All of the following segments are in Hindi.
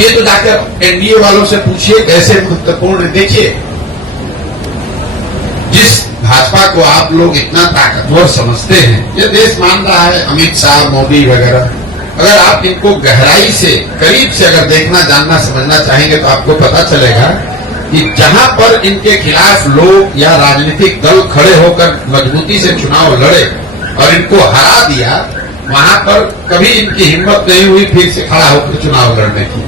ये तो जाकर एनडीए वालों से पूछिए कैसे महत्वपूर्ण। देखिए, जिस भाजपा को आप लोग इतना ताकतवर समझते हैं, ये देश मान रहा है, अमित शाह, मोदी वगैरह, अगर आप इनको गहराई से, करीब से अगर देखना, जानना, समझना चाहेंगे तो आपको पता चलेगा कि जहां पर इनके खिलाफ लोग या राजनीतिक दल खड़े होकर मजबूती से चुनाव लड़े और इनको हरा दिया, वहां पर कभी इनकी हिम्मत नहीं हुई फिर से खड़ा होकर चुनाव लड़ने की।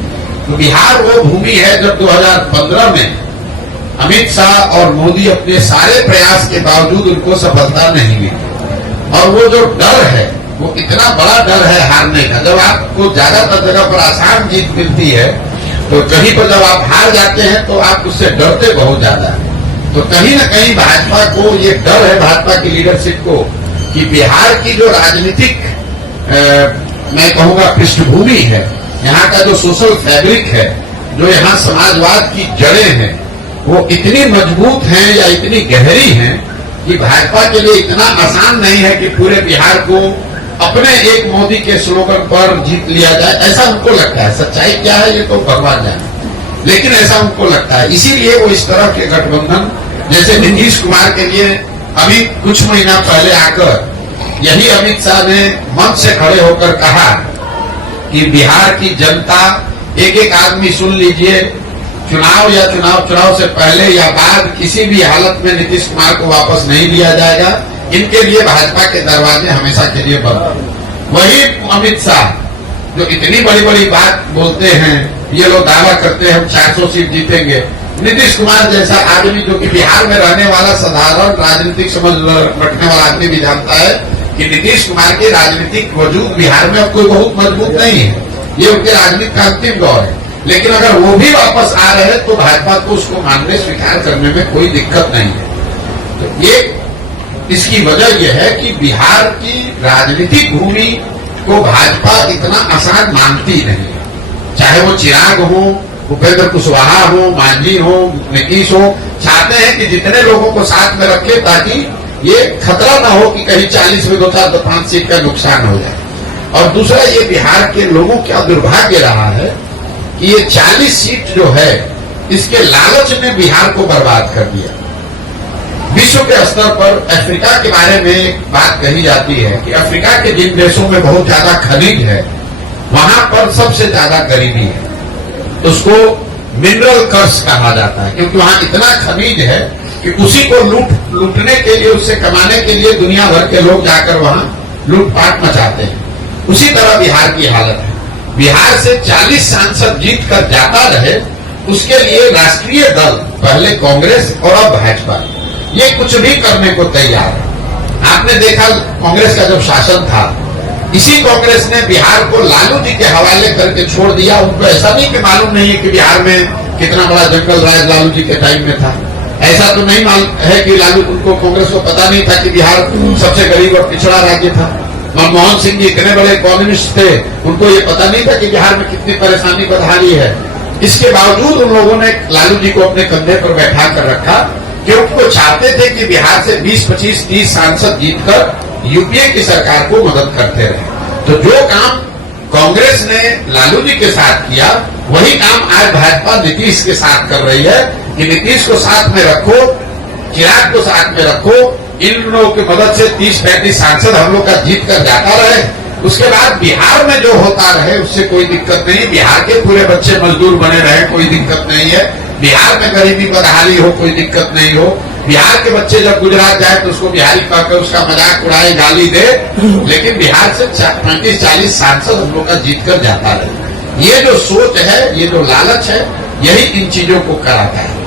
तो बिहार वो भूमि है जब 2015 में अमित शाह और मोदी अपने सारे प्रयास के बावजूद उनको सफलता नहीं मिली। और वो जो डर है, वो इतना बड़ा डर है हारने का। जब आपको ज्यादातर जगह पर आसान जीत मिलती है, तो कहीं पर जब आप हार जाते हैं तो आप उससे डरते बहुत ज्यादा है। तो कहीं न कहीं भाजपा को ये डर है, भाजपा की लीडरशिप को, कि बिहार की जो राजनीतिक मैं कहूंगा पृष्ठभूमि है, यहाँ का जो सोशल फैब्रिक है, जो यहाँ समाजवाद की जड़ें हैं, वो इतनी मजबूत हैं या इतनी गहरी हैं कि भाजपा के लिए इतना आसान नहीं है कि पूरे बिहार को अपने एक मोदी के स्लोगन पर जीत लिया जाए। ऐसा उनको लगता है। सच्चाई क्या है ये तो भगवान जाने, लेकिन ऐसा उनको लगता है। इसीलिए वो इस तरह के गठबंधन, जैसे नीतीश कुमार के लिए अभी कुछ महीना पहले आकर यही अमित शाह ने मंच से खड़े होकर कहा कि बिहार की जनता, एक एक आदमी सुन लीजिए, चुनाव से पहले या बाद किसी भी हालत में नीतीश कुमार को वापस नहीं लिया जाएगा। इनके लिए भाजपा के दरवाजे हमेशा के लिए बंद। वही अमित शाह जो इतनी बड़ी बड़ी बात बोलते हैं, ये लोग दावा करते हैं हम 400 सीट जीतेंगे। नीतीश कुमार जैसा आदमी जो कि बिहार में रहने वाला साधारण राजनीतिक समझ रखने वाला आदमी भी जानता है कि नीतीश कुमार के राजनीतिक वजूद बिहार में अब कोई बहुत मजबूत नहीं है। ये उनके राजनीति का अंतिम दौर है। लेकिन अगर वो भी वापस आ रहे हैं तो भाजपा को उसको मानने, स्वीकार करने में कोई दिक्कत नहीं है। तो ये इसकी वजह यह है कि बिहार की राजनीतिक भूमि को भाजपा इतना आसान मानती नहीं है। चाहे वो चिराग हो, उपेंद्र कुशवाहा हो, मांझी हो, नीतीश हो, चाहते हैं कि जितने लोगों को साथ में रखे ताकि ये खतरा ना हो कि कहीं 40 में 2-4-5 सीट का नुकसान हो जाए। और दूसरा, ये बिहार के लोगों का दुर्भाग्य रहा है कि ये 40 सीट जो है, इसके लालच ने बिहार को बर्बाद कर दिया। विश्व के स्तर पर अफ्रीका के बारे में बात कही जाती है कि अफ्रीका के जिन देशों में बहुत ज्यादा खनिज है, वहां पर सबसे ज्यादा गरीबी है। उसको मिनरल कर्स कहा जाता है, क्योंकि वहां इतना खनिज है कि उसी को लूटने के लिए, उससे कमाने के लिए दुनिया भर के लोग जाकर वहां लूटपाट मचाते हैं। उसी तरह बिहार की हालत है। बिहार से 40 सांसद जीत कर जाता रहे, उसके लिए राष्ट्रीय दल, पहले कांग्रेस और अब भाजपा, ये कुछ भी करने को तैयार है। आपने देखा कांग्रेस का जब शासन था, इसी कांग्रेस ने बिहार को लालू जी के हवाले करके छोड़ दिया। उनको ऐसा नहीं कि मालूम नहीं है कि बिहार में कितना बड़ा जंगल राज लालू जी के टाइम में था। ऐसा तो नहीं मालूम है कि लालू, उनको कांग्रेस को पता नहीं था कि बिहार सबसे गरीब और पिछड़ा राज्य था। मनमोहन सिंह जी इतने बड़े इकोनॉमिस्ट थे, उनको ये पता नहीं था कि बिहार में कितनी परेशानी बदहाली है। इसके बावजूद उन लोगों ने लालू जी को अपने कंधे पर बैठा कर रखा, क्योंकि वो चाहते थे कि बिहार से 20, 25, 30 सांसद जीतकर यूपीए की सरकार को मदद करते रहे। तो जो काम कांग्रेस ने लालू जी के साथ किया, वही काम आज भाजपा नीतीश के साथ कर रही है कि नीतीश को साथ में रखो, चिराग को साथ में रखो, इन लोगों की मदद से 30-35 सांसद हम लोग का जीत कर जाता रहे। उसके बाद बिहार में जो होता रहे उससे कोई दिक्कत नहीं। बिहार के पूरे बच्चे मजदूर बने रहे, कोई दिक्कत नहीं है। बिहार में गरीबी बदहाली हो, कोई दिक्कत नहीं हो। बिहार के बच्चे जब गुजरात जाए तो उसको बिहारी कहकर उसका मजाक उड़ाए, गाली दे, लेकिन बिहार से 35-40 सांसद हम लोग का जीत कर जाता रहे। ये जो सोच है, ये जो लालच है, यही इन चीजों को कराता है।